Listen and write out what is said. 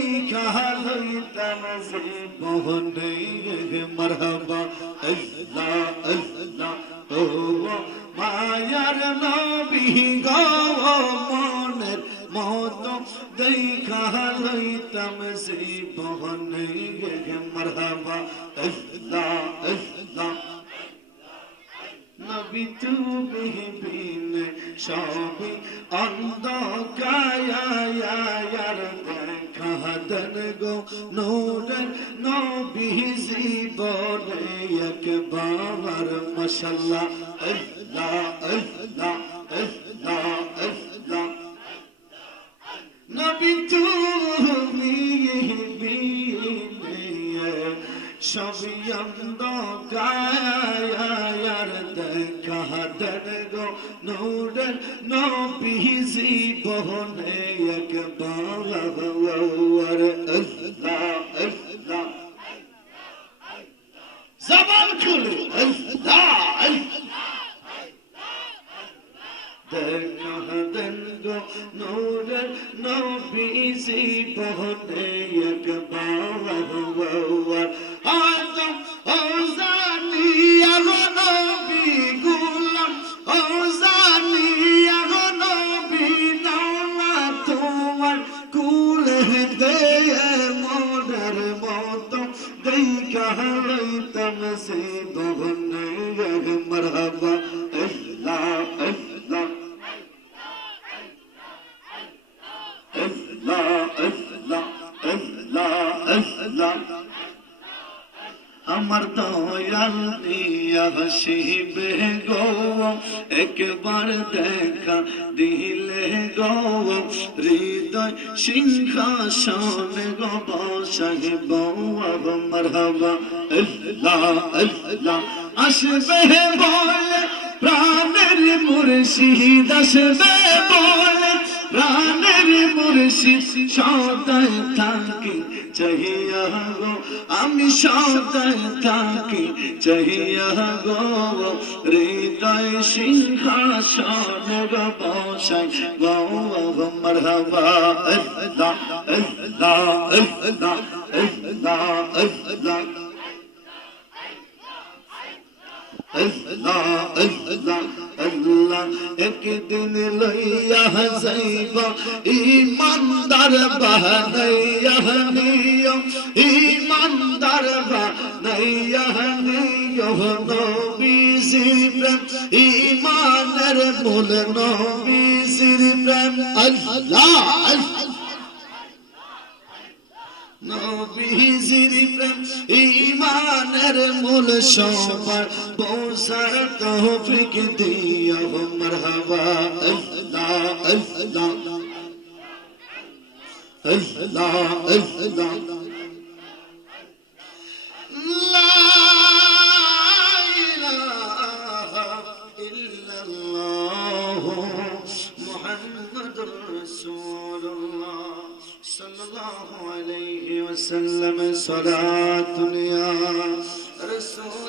দেখা লইতাম জীবনে মারহাবা আল্লাহ আল্লাহ ও মায়ার নবী গো মনের মতো দেখা লইতাম জীবনে মারহাবা আল্লাহ আল্লাহ নবী তুমি বিনে সবই অন্ধকার দেখা দেন গো নূরের নবী জীবনে একবার মাশাআল্লাহ আল্লাহ আল্লাহ আল্লাহ আল্লাহ নবী তুমি বিনে সবই অন্ধকার দেখা দেন গো নূরের নবী জীবনে একবার আল্লাহ আল্লাহ জবান খুলে আল্লাহ দেখা দেন গো নূরের নবী জীবনে একবার আদম ও জানিয়া গো নবী গুলাম ও জানিয়া গো নবী নাওনা তোমার কুলে দেয় মনের মতো দেখা লইতাম জীবনে মারহাবা আল্লাহ আল্লাহ আমার দয়াল দিয়া হাসিবে গো একবার দেখা দিলে গো হৃদয় সিংহাসন গো বসাইব মারহাবা আল্লাহ আল্লাহ আসবে বলে প্রাণের মুর্শিদ আসবে বলে প্রাণের মুর্শিদ সদাই থাকি চাহিয়া গো আমি সদাই থাকি চাহিয়া গো হৃদয় সিংহাসন গো বসাই গো মারহাবা আল্লাহ আল্লাহ আল্লাহ আল্লাহ আল্লাহ আল্লাহ আল্লাহ আল্লাহ একদিন লইয়া যাইব ইমানদার বানাইয়া নিও ইমানদার বানাইয়া নিও নবীজির প্রেম ইমানের মূল নবীজির প্রেম আল্লাহ আল্লাহ নবীজির প্রেম ঈমানের মূল সবার বোঝার তৌফিক দিও মারহাবা আল্লাহ আল্লাহ আল্লাহ আল্লাহ লা ইলাহা ইল্লাল্লাহ মুহাম্মাদুর রাসূলুল্লাহ sallallahu alayhi wa sallam salatun ya rasul